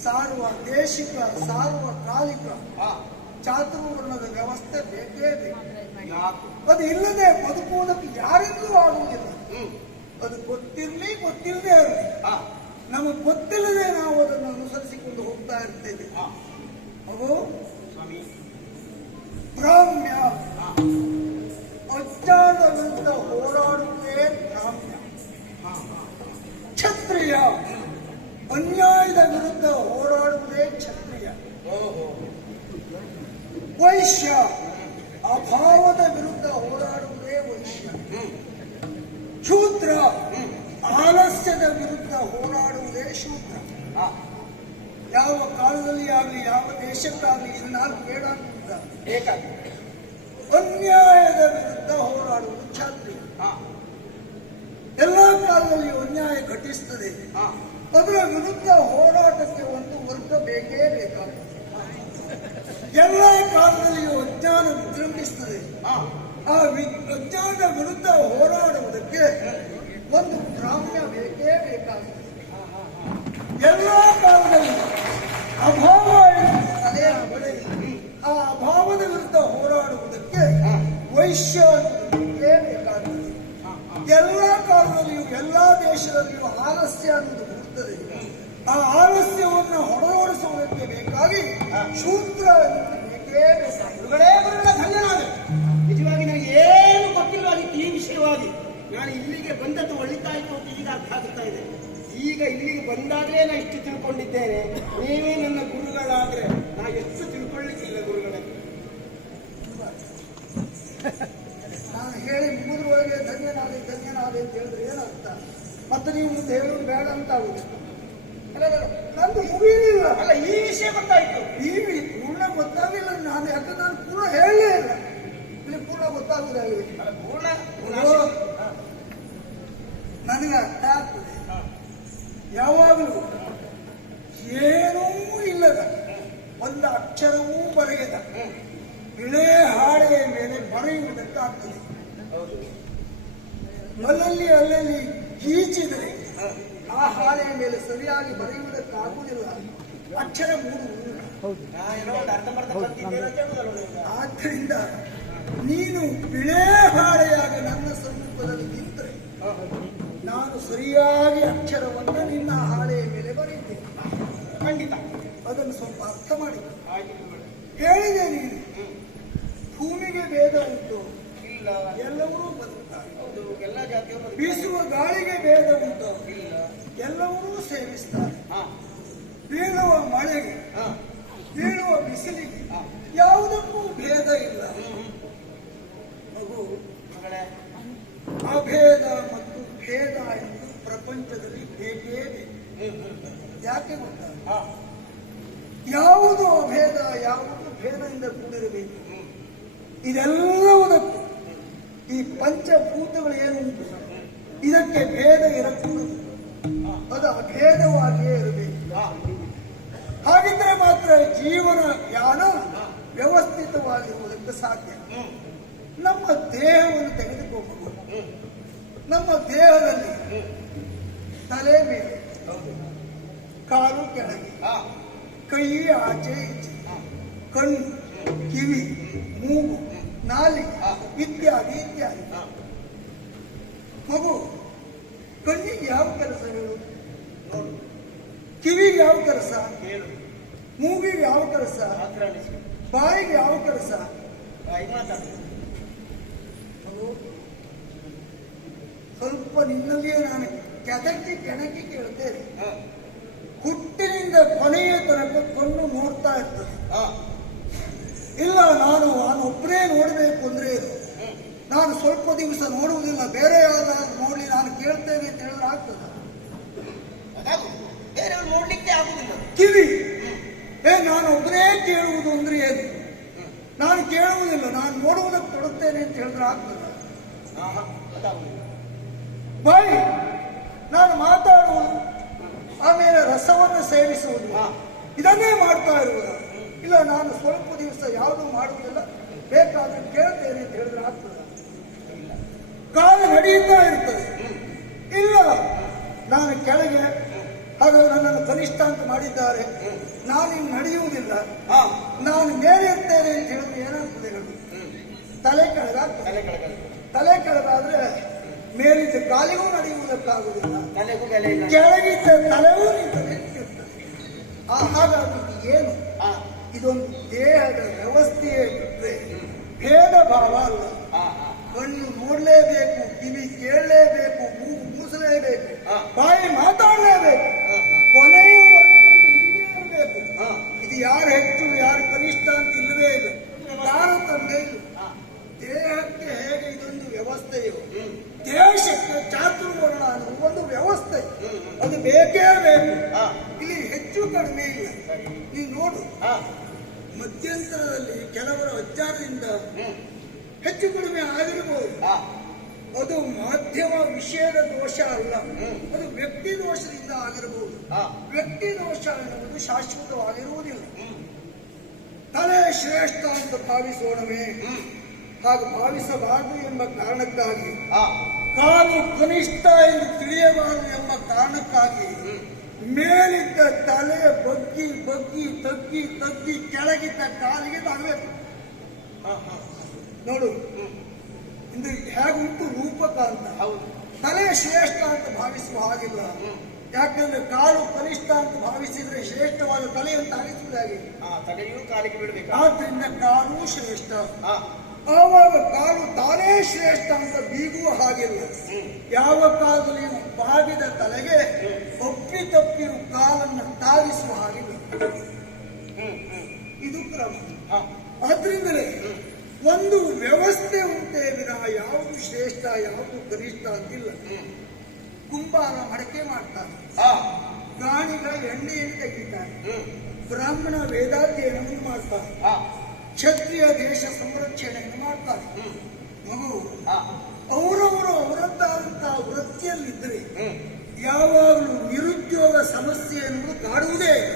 ಸಾರ್ವ ದೇಶಿಕ, ಸಾರ್ವಕಾಲಿಕ ಚಾತುರ್ವರ್ಣದ ವ್ಯವಸ್ಥೆ ಬೇಕೇ ಬೇಕು. ಅದು ಇಲ್ಲದೆ ಬದುಕುವುದಕ್ಕೆ ಯಾರಿಗೂ ಆಗುವುದಿಲ್ಲ. ಅದು ಗೊತ್ತಿರಲಿ ಗೊತ್ತಿಲ್ಲದೆ ಇರಲಿ, ನಮಗೆ ಗೊತ್ತಿಲ್ಲದೆ ನಾವು ಅದನ್ನು ಅನುಸರಿಸಿಕೊಂಡು ಹೋಗ್ತಾ ಇರ್ತೇವೆ. ಅವು ಬ್ರಾಹ್ಮ್ಯ ಅಜ್ಞಾನದ ವಿರುದ್ಧ ಹೋರಾಡುವುದೇ ಬ್ರಾಹ್ಮ್ಯ. ಕ್ಷತ್ರಿಯ ಅನ್ಯಾಯದ ವಿರುದ್ಧ ಹೋರಾಡುವುದೇ ಕ್ಷತ್ರಿಯ. ವೈಶ್ಯ ಅಭಾವದ ವಿರುದ್ಧ ಹೋರಾಡುವುದೇ ವೈಶ್ಯ. ಶೂದ್ರ ಆಲಸ್ಯದ ವಿರುದ್ಧ ಹೋರಾಡುವುದೇ ಶೂದ್ರ. ಯಾವ ಕಾಲದಲ್ಲಿ ಆಗಲಿ, ಯಾವ ದೇಶಕ್ಕಾಗಲಿ ಇದು ನಾನು ಬೇಡ ಅಂತ ಅನ್ಯಾಯದ ವಿರುದ್ಧ ಹೋರಾಡುವುದು ಕ್ಷತ್ರಿಯ. ಎಲ್ಲ ಕಾಲದಲ್ಲಿಯೂ ಅನ್ಯಾಯ ಘಟಿಸುತ್ತದೆ. ಅದರ ವಿರುದ್ಧ ಹೋರಾಟಕ್ಕೆ ಒಂದು ವರ್ಗ ಬೇಕೇ ಬೇಕಾಗುತ್ತದೆ. ಎಲ್ಲ ಕಾಲದಲ್ಲಿಯೂ ಅಜ್ಞಾನ ವಿಜೃಂಭಿಸುತ್ತದೆ. ಆ ಅಜ್ಞಾನದ ವಿರುದ್ಧ ಹೋರಾಡುವುದಕ್ಕೆ ಒಂದು ಬ್ರಾಹ್ಮ್ಯ ಬೇಕೇ ಬೇಕಾಗುತ್ತದೆ. ಎಲ್ಲ ಕಾಲದಲ್ಲಿ ಅಭಾವ ತಲೆಯ ಬಳೆ, ಆ ಅಭಾವದ ವಿರುದ್ಧ ಹೋರಾಡುವುದಕ್ಕೆ ವೈಶ್ಯ ಬೇಕೇ ಬೇಕಾಗುತ್ತದೆ. ಎಲ್ಲ ಕಾಲದಲ್ಲಿಯೂ ಎಲ್ಲ ದೇಶದಲ್ಲಿಯೂ ಆಲಸ್ಯ ಅನ್ನೋದು ಬರುತ್ತದೆ. ಆ ಆಲಸ್ಯವನ್ನು ಹೊಡೆದೋಡಿಸುವುದಕ್ಕೆ ಬೇಕಾಗಿ ಶೂದ್ರ ಬೇಕೇ ಬೇಕಾಗುತ್ತದೆ. ಧನ್ಯನಾದ. ನಿಜವಾಗಿ ನನಗೆ ಏನು ಗೊತ್ತಿಲ್ಲವಾಗಿತ್ತು ಈ ವಿಷಯವಾಗಿ. ನಾನು ಇಲ್ಲಿಗೆ ಬಂದದ್ದು ಒಳಿತಾಯಿತು ಅಂತ ಈಗ ಅರ್ಥ ಆಗುತ್ತಾ ಇದೆ. ಈಗ ಇಲ್ಲಿಗೆ ಬಂದಾಗಲೇ ನಾ ಇಷ್ಟು ತಿಳ್ಕೊಂಡಿದ್ದೇನೆ. ನೀವೇ ನನ್ನ ಗುರುಗಳಾದ್ರೆ ನಾ ಎಷ್ಟು ತಿಳ್ಕೊಳ್ಳಿಕ್ಕಿಲ್ಲ ಗುರುಗಳೇ. ನಾನು ಹೇಳಿ ಮುಗಿದ್ರೊಳಗೆ ಧನ್ಯನಾದೆ ಧನ್ಯನಾದೆ ಅಂತ ಹೇಳಿದ್ರೆ ಏನರ್ಥ? ಮತ್ತೆ ನೀವು ಮುಂದೆ ಹೇಳೋದು ಬೇಡ ಅಂತ ಆಗುದು. ನಂದು ಮುಗಿಯಲಿಲ್ಲ. ಅಲ್ಲ, ಈ ವಿಷಯ ಗೊತ್ತಾಯ್ತು. ಈ ಪೂರ್ಣ ಗೊತ್ತಾಗಲಿಲ್ಲ. ನಾನು ಯಾಕಂದ್ರೆ ನಾನು ಪೂರ್ಣ ಹೇಳಲೇ ಇಲ್ಲ. ಇಲ್ಲಿ ಪೂರ್ಣ ಗೊತ್ತಾಗುವುದಾಗಲಿ. ಪೂರ್ಣ ನನಗೆ ಅರ್ಥ ಆಗ್ತದೆ. ಯಾವಾಗಲೂ ಏನೂ ಇಲ್ಲದ, ಒಂದು ಅಕ್ಷರವೂ ಬರೆಯದ ಇಳೆ ಹಾಳೆಯ ಮೇಲೆ ಬರೆಯುವುದಕ್ಕಾಗ್ತದೆ. ಅಲ್ಲಲ್ಲಿ ಗೀಚಿದರೆ ಆ ಹಾಳೆಯ ಮೇಲೆ ಸರಿಯಾಗಿ ಬರೆಯುವುದಕ್ಕಾಗುವುದಿಲ್ಲ. ಅಕ್ಷರ ಮೂಡುವುದಿಲ್ಲ. ಆದ್ದರಿಂದ ನೀನು ಬಿಳೆ ಹಾಳೆಯಾಗಿ ನನ್ನ ಸಮ್ಮುಖದಲ್ಲಿ ನಿಂತರೆ ನಾನು ಸರಿಯಾಗಿ ಅಕ್ಷರವನ್ನು ನಿನ್ನ ಹಾಳೆಯ ಮೇಲೆ ಬರೆಯುತ್ತೇನೆ. ಆಯ್ತು ಗುರುಗಳೇ. ಹೇಳಿದೆ ನೀನು ಭೂಮಿಗೆ ಭೇದ ಉಂಟು, ಇಲ್ಲ. ಎಲ್ಲವರೂ ಬದುಕ್ತಾರೆ. ಹೌದು, ಎಲ್ಲ ಜಾತಿಯವರು ಬದುಕ್ತಾರೆ. ಬೀಸುವ ಗಾಳಿಗೆ ಭೇದ ಉಂಟು, ಇಲ್ಲ. ಎಲ್ಲವರೂ ಸೇವಿಸ್ತಾರೆ. ಹಾ ಬೀಳುವ ಮಳೆಗೆ, ಹಾ ಬೀಳುವ ಬಿಸಿಲಿಗೆ ಹಾ. ಯಾವುದಕ್ಕೂ ಭೇದ ಇಲ್ಲ. ಮಗು, ಮಗಳೇ, ಅಭೇದ ಮತ್ತು ಭೇದ ಎಂದು ಪ್ರಪಂಚದಲ್ಲಿ ಬೇಕೇ ಬೇಕು. ಯಾಕೆ ಗೊತ್ತಾ? ಹಾ ಯಾವುದು ಅಭೇದ, ಯಾವುದು ಭೇದದಿಂದ ಕೂಡಿರಬೇಕು. ಇದೆಲ್ಲವುದಕ್ಕೂ ಈ ಪಂಚಭೂತಗಳು ಏನು ಉಂಟು, ಇದಕ್ಕೆ ಭೇದ ಇರಕೂಡದು. ಅದು ಅಭೇದವಾಗಿಯೇ ಇರಬೇಕು. ಹಾ ಹಾಗಿದ್ರೆ ಮಾತ್ರ ಜೀವನ ಯಾನ ವ್ಯವಸ್ಥಿತವಾಗಿರುವುದಕ್ಕೆ ಸಾಧ್ಯ. ನಮ್ಮ ದೇಹವನ್ನು ತೆಗೆದುಕೋಬಹುದು. ನಮ್ಮ ದೇಹದಲ್ಲಿ ತಲೆ ಮೇಲೆ, ಹೌದು. ಕಾಲು ಕೆಳಗೆ, ಹಾ ಕೈ ಆಚೆ ಈಚೆ, ಕಣ್ಣು, ಕಿವಿ, ಮೂಗು, ನಾಲಿಗೆ ಇತ್ಯಾದಿ ಇತ್ಯಾದಿ. ಹಾ ಮಗು, ಕಣ್ಣಿಗೆ ಯಾವ ಕೆಲಸ ಹೇಳು? ನೋಡು, ಕಿವಿಗೆ ಯಾವ ಕೆಲಸ? ಕೇಳು, ಮೂಗಿಗೆ ಯಾವ ಕೆಲಸ? ಆಕ್ರಮಿಸು, ಬಾಯಿಗೆ ಯಾವ ಕೆಲಸ? ಬಾಯಿ ಮಾತಾಡು. ಮಗು, ಸ್ವಲ್ಪ ನಿನ್ನಲ್ಲಿಯೇ ನಾನು ಕೆಣಕಿ ಕೇಳ್ತೇನೆ. ಹಾ ಹುಟ್ಟಿನಿಂದ ಕೊನೆಯ ತನಕ ಕಣ್ಣು ನೋಡ್ತಾ ಇರ್ತದೆ. ಹಾ ಇಲ್ಲ, ನಾನು ಒಬ್ಬರೇ ನೋಡಬೇಕು ಅಂದ್ರೆ ನಾನು ಸ್ವಲ್ಪ ದಿವಸ ನೋಡುವುದಿಲ್ಲ, ಬೇರೆ ಯಾವ್ದಾದ್ರು ನೋಡ್ಲಿ ನಾನು ಕೇಳ್ತೇನೆ ಅಂತ ಹೇಳಿದ್ರೆ ಆಗ್ತದೆ. ಅದಾಗುದು, ಬೇರೆಯವ್ರು ನೋಡ್ಲಿಕ್ಕೆ ಆಗುದಿಲ್ಲ. ಕಿವಿ, ನಾನು ಒಬ್ಬರೇ ಕೇಳುವುದು ಅಂದ್ರೆ ಏನು? ನಾನು ಕೇಳುವುದಿಲ್ಲ, ನಾನು ನೋಡುವುದಕ್ಕೆ ಕೊಡುತ್ತೇನೆ ಅಂತ ಹೇಳಿದ್ರೆ ಆಗ್ತದೆ. ಆಹಾ, ಅದಾಗುದಿಲ್ಲ. ಬಾಯಿ, ನಾನು ಮಾತಾಡುವುದು, ಆಮೇಲೆ ರಸವನ್ನು ಸೇವಿಸುವುದು, ಇದನ್ನೇ ಮಾಡ್ತಾ ಇರುವುದು. ಇಲ್ಲ, ನಾನು ಸ್ವಲ್ಪ ದಿವಸ ಯಾವುದು ಮಾಡುವುದಿಲ್ಲ, ಬೇಕಾದ್ರೆ ಕೇಳ್ತೇನೆ ಅಂತ ಹೇಳಿದ್ರೆ ಆಗ್ತದೆ. ಕಾಲು ನಡೆಯುತ್ತಾ ಇರ್ತದೆ. ಇಲ್ಲ, ನಾನು ಕೆಳಗೆ, ಹಾಗೂ ನನ್ನನ್ನು ಕನಿಷ್ಠ ಅಂತ ಮಾಡಿದ್ದಾರೆ, ನಾನು ಇನ್ನು ನಡೆಯುವುದಿಲ್ಲ, ಹಾ ನಾನು ಮೇಲೆ ಇರ್ತೇನೆ ಅಂತ ಹೇಳಿದ್ರೆ ಏನಾಗ್ತದೆ ಹೇಳಿ? ತಲೆ ಕೆಳಗಾಗ್ತದೆ. ತಲೆ ಕೆಳಗಡೆ, ತಲೆ ಕೆಳಗಾದ್ರೆ ಮೇಲಿದ್ದ ಕಾಲಿಗೂ ನಡೆಯುವುದಕ್ಕಾಗುವುದಿಲ್ಲ, ತಲೆಗೂ ಬೆಲೆ ಇಲ್ಲ. ಕೆಳಗಿದ್ದ ತಲೆಗೂ ನಿಂತಿರ್ತದೆ. ಹಾಗಾಗಿ ಇದು ಏನು? ಹಾ ಇದೊಂದು ದೇಹದ ವ್ಯವಸ್ಥೆಯೇ ಬಿಟ್ಟರೆ ಭೇದ ಭಾವ ಅಲ್ಲ. ಹಾ ಹಾ ಕಣ್ಣು ನೋಡಲೇಬೇಕು, ಕಿವಿ ಕೇಳಲೇಬೇಕು, ಮೂಗು ಮೂಸಲೇಬೇಕು, ಹಾ. ಬಾಯಿ ಮಾತಾಡಲೇಬೇಕು, ಹಾ ಹಾ ಕೊನೆಯವರೆಗೂ ಹೀಗೆ ಇರಬೇಕು. ಹಾ. ಇದು ಯಾರು ಹೆಚ್ಚು ಯಾರು ಕನಿಷ್ಠ ಅಂತ ಇಲ್ಲವೇ ಇಲ್ಲ, ತಾರತಮ್ಯ ಇಲ್ಲ. ಹಾ. ದೇಹಕ್ಕೆ ಹೇಗೆ ಇದೊಂದು ವ್ಯವಸ್ಥೆಯೋ, ದೇಶಕ್ಕೆ ಚಾತುರ್ವರ್ಣ ಅನ್ನುವ ಒಂದು ವ್ಯವಸ್ಥೆ, ಅದು ಬೇಕೇ ಬೇಕು. ಹಾ. ಇಲ್ಲಿ ಹೆಚ್ಚು ಕಡಿಮೆ ಇಲ್ಲ. ನೀವು ನೋಡು, ಹಾ ಮಧ್ಯಂತರದಲ್ಲಿ ಕೆಲವರ ಅಜ್ಞಾನದಿಂದ ಹೆಚ್ಚು ಕಡಿಮೆ ಆಗಿರಬಹುದು. ಹಾ ಅದು ಮಾಧ್ಯಮ ವಿಷಯದ ದೋಷ ಅಲ್ಲ, ಅದು ವ್ಯಕ್ತಿ ದೋಷದಿಂದ ಆಗಿರಬಹುದು. ಹಾ. ವ್ಯಕ್ತಿ ದೋಷ ಎನ್ನುವುದು ಶಾಶ್ವತವಾಗಿರುವುದಿಲ್ಲ. ತಲೆ ಶ್ರೇಷ್ಠ ಅಂತ ಭಾವಿಸೋಣವೇ, ಹಾಗೆ ಭಾವಿಸಬಾರದು ಎಂಬ ಕಾರಣಕ್ಕಾಗಿ, ಹಾ ಕಾಲು ಕನಿಷ್ಠ ಎಂದು ತಿಳಿಯಬಾರದು ಎಂಬ ಕಾರಣಕ್ಕಾಗಿ ಮೇಲಿದ್ದ ತಲೆ ಬಗ್ಗಿ ಬಗ್ಗಿ ತಗ್ಗಿ ತಗ್ಗಿ ಕೆಳಗಿದ್ದ ಕಾಲಿಗೆ ತಗಬೇಕು. ಹಾ ಹಾ ನೋಡು, ಇಂದು ಹೇಗುಂಟು ರೂಪಕ ಅಂತ. ಹೌದು. ತಲೆ ಶ್ರೇಷ್ಠ ಅಂತ ಭಾವಿಸುವ ಹಾಗಿಲ್ಲ. ಯಾಕಂದ್ರೆ ಕಾಲು ಕನಿಷ್ಠ ಅಂತ ಭಾವಿಸಿದ್ರೆ ಶ್ರೇಷ್ಠವಾದ ತಲೆ ಅಂತ ಅನಿಸುವುದಾಗಿ, ಹಾ ತಲೆಯೂ ಕಾಲಿಗೆ ಬಿಡ್ಬೇಕು. ಆದ್ರಿಂದ ಕಾಲು ಶ್ರೇಷ್ಠ. ಹಾ ಆವಾಗ ಕಾಲು ತಾನೇ ಶ್ರೇಷ್ಠ ಅಂತ ಬೀಗುವ ಹಾಗಿಲ್ಲ. ಯಾವ ಕಾಲದಲ್ಲಿ ಬಾಗಿದ ತಲೆಗೆ ಒಪ್ಪಿ ತಪ್ಪಿಯು ಕಾಲನ್ನು ತಾಗಿಸುವ ಹಾಗಿಲ್ಲ. ಇದು ಕ್ರಮ. ಹಾ ಆದ್ರಿಂದಲೇ ಒಂದು ವ್ಯವಸ್ಥೆ ಉಂಟೇ ವಿನಃ ಯಾವುದು ಶ್ರೇಷ್ಠ ಯಾವುದು ಕನಿಷ್ಠ ಅಂತಿಲ್ಲ. ಕುಂಬಾರ ಮಡಕೆ ಮಾಡ್ತಾರೆ, ಹಾ ಗಾಣಿಗ ಎಣ್ಣೆಯನ್ನು ತೆಗಿತಾರೆ, ಬ್ರಾಹ್ಮಣ ವೇದಾಧ್ಯಯನವನ್ನು ಮಾಡ್ತಾರೆ, ಹಾ ಕ್ಷತ್ರಿಯ ದೇಶ ಸಂರಕ್ಷಣೆಯನ್ನು ಮಾಡ್ತಾರೆ. ಮಗು, ಹಾ ಅವರವರು ಅವರದ್ದಾದಂತಹ ವೃತ್ತಿಯಲ್ಲಿದ್ದರೆ ಯಾವಾಗಲೂ ನಿರುದ್ಯೋಗ ಸಮಸ್ಯೆ ಎನ್ನುವುದು ಕಾಡುವುದೇ ಇಲ್ಲ.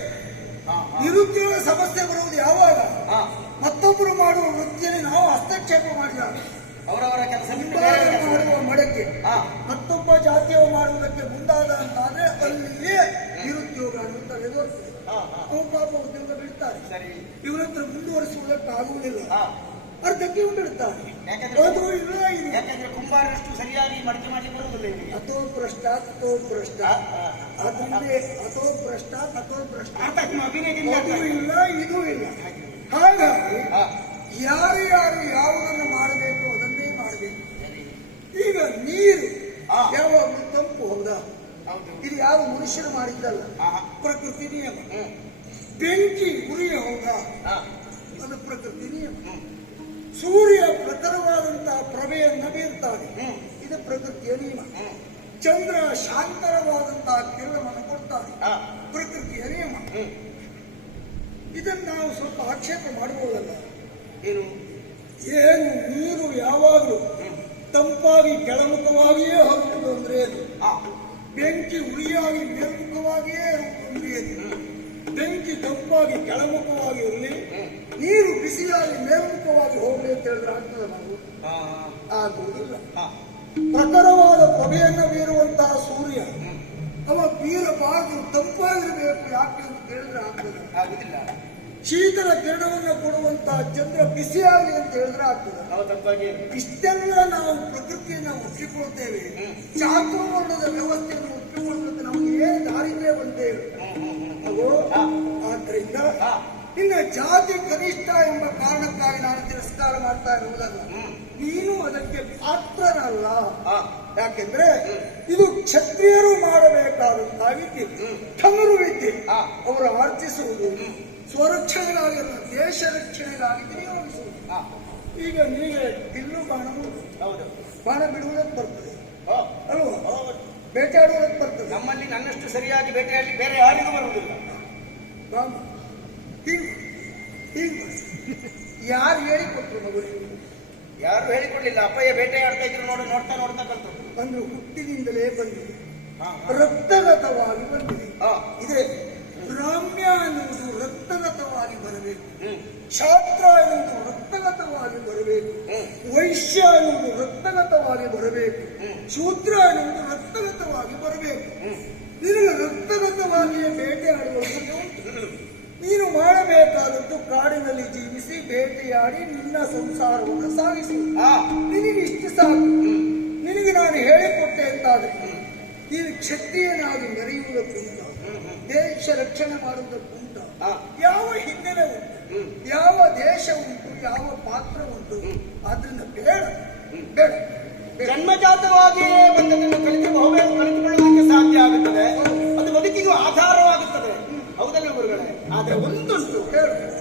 ಹಾ ನಿರುದ್ಯೋಗ ಸಮಸ್ಯೆ ಬರುವುದು ಯಾವಾಗ? ಹಾ ಮತ್ತೊಬ್ಬರು ಮಾಡುವ ವೃತ್ತಿಯಲ್ಲಿ ನಾವು ಹಸ್ತಕ್ಷೇಪ ಮಾಡಿದಾಗ. ಅವರವರ ಕೆಲಸ ಮುಂದಾದ ಮಾಡುವ ಮಡಕೆ ಹಾ ಮತ್ತೊಬ್ಬ ಜಾತಿಯವ ಮಾಡುವುದಕ್ಕೆ ಮುಂದಾದ ಅಂತಾದ್ರೆ ಅಲ್ಲಿಯೇ ನಿರುದ್ಯೋಗ ಅನ್ನುವಂತ ಎದುರಿಸ್ತದೆ. ಹಾ ಹಾ ಅವು ಪಾಪ ಉದ್ಯೋಗ ಬಿಡ್ತಾರೆ, ಸರಿ. ಇವರ ಹತ್ರ ಮುಂದುವರಿಸುವುದಕ್ಕಾಗುವುದಿಲ್ಲ. ಹಾ ಅರ್ಧಕ್ಕೆ ಉಂಡಿಡ್ತಾನೆ. ಯಾಕಂದ್ರೆ- ಅದು ಇಲ್ಲ ಇದು. ಯಾಕಂದ್ರೆ ಕುಂಬಾರಷ್ಟು ಸರಿಯಾಗಿ ಮಡಿಕೆ ಮಾಡ್ಲಿಕ್ಕೆ ಬರುವುದಿಲ್ಲ ಇವನಿಗೆ. ಅಥೋ ಭ್ರಷ್ಟ ತಥೋ ಭ್ರಷ್ಟ. ಆದ್ರಿಂದ ಅಥೋ ಭ್ರಷ್ಟ ತಥೋ ಭ್ರಷ್ಟ. ಅಭಿನಯದಿಂದ ಅದು ಇಲ್ಲ ಇದು ಇಲ್ಲ. ಹಾಗಾಗಿ ಯಾರು ಯಾವುದನ್ನು ಮಾಡಬೇಕು ಅದನ್ನೇ ಮಾಡಬೇಕು. ಈಗ ನೀರು ಯಾವಾಗಲೂ ತಂಪು ಹೌದಾ? ಇದು ಯಾವ ಮನುಷ್ಯರು ಮಾಡಿದ್ದಲ್ಲ, ಪ್ರಕೃತಿ ನಿಯಮ. ಬೆಂಕಿ ಉರಿಯ ಹೌದಾ? ಅದು ಪ್ರಕೃತಿ ನಿಯಮ. ಸೂರ್ಯ ಪ್ರಖರವಾದಂತಹ ಪ್ರಭೆಯನ್ನು ಬೀರ್ತಾನೆ, ಇದು ಪ್ರಕೃತಿಯ ನಿಯಮ. ಚಂದ್ರ ಶಾಂತರವಾದಂತಹ ಕಿರಣವನ್ನು ಕೊಡ್ತಾನೆ, ಪ್ರಕೃತಿಯ ನಿಯಮ. ಇದನ್ನು ನಾವು ಸ್ವಲ್ಪ ಆಕ್ಷೇಪ ಮಾಡಬಹುದಲ್ಲ? ಏನು ನೀರು ಯಾವಾಗಲೂ ತಂಪಾಗಿ ಕೆಳಮುಖವಾಗಿಯೇ ಹೋಗುವುದು ಅಂದ್ರೆ ಅದು. ಬೆಂಕಿ ಉರಿಯಾಗಿ ಮೇಲ್ಮುಖವಾಗಿಯೇ ಅಂದ್ರೆ ಅದು. ಬೆಂಕಿ ತಂಪಾಗಿ ಕೆಳಮುಖವಾಗಿ ಇರಲಿ, ನೀರು ಬಿಸಿಯಾಗಿ ಮೇಲ್ಮುಖವಾಗಿ ಹೋಗಲಿ ಅಂತ ಹೇಳಿದ್ರೆ ಆಗ್ತದೆ ನಾವು? ಆಗುವುದಿಲ್ಲ. ಪ್ರಖರವಾದ ಪ್ರಭೆಯನ್ನು ಬೀರುವಂತಹ ಸೂರ್ಯ ಅವ ಬೀರಬಾರದು, ತಂಪಾಗಿರಬೇಕು. ಯಾಕೆ ಅಂತ ಹೇಳಿದ್ರೆ ಆಗ್ತದೆ? ಆಗುದಿಲ್ಲ. ಶೀತಲ ಕಿರಣವನ್ನು ಕೊಡುವಂತಹ ಚಂದ್ರ ಬಿಸಿಯಾಗಲಿ ಅಂತ ಹೇಳಿದ್ರೆ ಆಗ್ತದೆ? ನಾವು ತಪ್ಪಾಗಿ ಇಷ್ಟೆಲ್ಲ ನಾವು ಪ್ರಕೃತಿಯನ್ನು ಒಪ್ಪಿಕೊಳ್ತೇವೆ, ಚಾತುರ್ವರ್ಣದ ವ್ಯವಸ್ಥೆಯನ್ನು ಒಪ್ಪಿಕೊಳ್ಳುತ್ತೆ. ನಮಗೆ ಏನು ದಾರಿದ್ರ್ಯ ಬಂದೇವೆ ನಾವು. ಆದ್ರಿಂದ ಇನ್ನು ಜಾತಿ ಕನಿಷ್ಠ ಎಂಬ ಕಾರಣಕ್ಕಾಗಿ ನಾನು ತಿರಸ್ಕಾರ ಮಾಡ್ತಾ ಇರುವುದಲ್ಲ. ನೀನು ಅದಕ್ಕೆ ಪಾತ್ರನಲ್ಲ. ಯಾಕೆಂದ್ರೆ ಇದು ಕ್ಷತ್ರಿಯರು ಮಾಡಬೇಕಾದಂತಹ ವಿದ್ಯೆ, ಧನುರು ವಿದ್ಯೆ. ಅವರು ಆರ್ಜಿಸುವುದು ಸ್ವರಕ್ಷಣೆಗಾಗಿ, ದೇಶ ರಕ್ಷಣೆಗಾಗಿ ವಿನಿಯೋಗಿಸುವುದು. ಈಗ ನಿನಗೆ ಬಿಲ್ಲು ಬಾಣವು ಬಾಣ ಬಿಡುವುದಕ್ಕೆ ಬರ್ತದೆ ಅಲ್ವಾ? ಬೇಟೆಯಾಡುವುದಕ್ಕೆ ಬರ್ತದೆ. ನಮ್ಮಲ್ಲಿ ನನ್ನಷ್ಟು ಸರಿಯಾಗಿ ಬೇಟೆಯಾಡಿ ಬೇರೆ ಯಾರಿಗೂ ಬರುವುದಿಲ್ಲ. ಬಾಣ ಹೀಗೆ ಯಾರು ಹೇಳಿಕೊಟ್ರು ಮಗುವಿಗೆ? ಯಾರು ಹೇಳಿಕೊಡ್ಲಿಲ್ಲ. ಅಪ್ಪಯ್ಯ ಬೇಟೆಯಾಡ್ತಾ ಇದ್ರು ನೋಡ್ತಾ ಕಲ್ತು. ಅಂದ್ರೆ ಹುಟ್ಟಿನಿಂದಲೇ ಬಂದಿದೆ, ರಕ್ತಗತವಾಗಿ ಬಂದಿದೆ. ಇದೆ ರಾಮ್ಯ ಎನ್ನುವುದು ರಕ್ತಗತವಾಗಿ ಬರಬೇಕು, ಛಾತ್ರ ಎನ್ನುವುದು ರಕ್ತಗತವಾಗಿ ಬರಬೇಕು, ವೈಶ್ಯ ಎನ್ನುವುದು ರಕ್ತಗತವಾಗಿ ಬರಬೇಕು, ಶೂದ್ರ ಎನ್ನುವುದು ರಕ್ತಗತವಾಗಿ ಬರಬೇಕು. ನಿನಗೆ ರಕ್ತಗತವಾಗಿಯೇ ಬೇಟೆಯಾಡುವುದು ಉಂಟು. ನೀನು ಮಾಡಬೇಕಾದದ್ದು ಕಾಡಿನಲ್ಲಿ ಜೀವಿಸಿ ಬೇಟೆಯಾಡಿ ನಿನ್ನ ಸಂಸಾರವನ್ನು ಸಾಗಿಸುವುದು. ನಿನಗೆ ಇಷ್ಟು ಸಾಕು. ನಿನಗೆ ನಾನು ಹೇಳಿಕೊಟ್ಟೆ ಅಂತಾದ್ರೆ ನೀನು ಕ್ಷತ್ರಿಯನಾಗಿ ಮೆರೆಯುವುದಕ್ಕುಂಟ, ದೇಶ ರಕ್ಷಣೆ ಮಾಡುವುದಕ್ಕುಂಟ, ಯಾವ ಹಿನ್ನೆಲೆ ಉಂಟು, ಯಾವ ದೇಶ ಉಂಟು, ಯಾವ ಪಾತ್ರ ಉಂಟು. ಆದ್ರಿಂದ ಬೇಡ ಬೇಡ. ಜನ್ಮಜಾತವಾಗಿಯೇ ಬಂದದನ್ನು ಕಲಿತುಕೊಳ್ಳುವುದಕ್ಕೆ ಸಾಧ್ಯ ಆಗುತ್ತದೆ. ಅದು ಬದುಕಿಗೂ ಆಧಾರವಾಗುತ್ತದೆ. ಹೌದಲ್ಲ ಗುರುಗಳೇ? ಆದ್ರೆ ಒಂದುಂಟು, ಹೇಳು.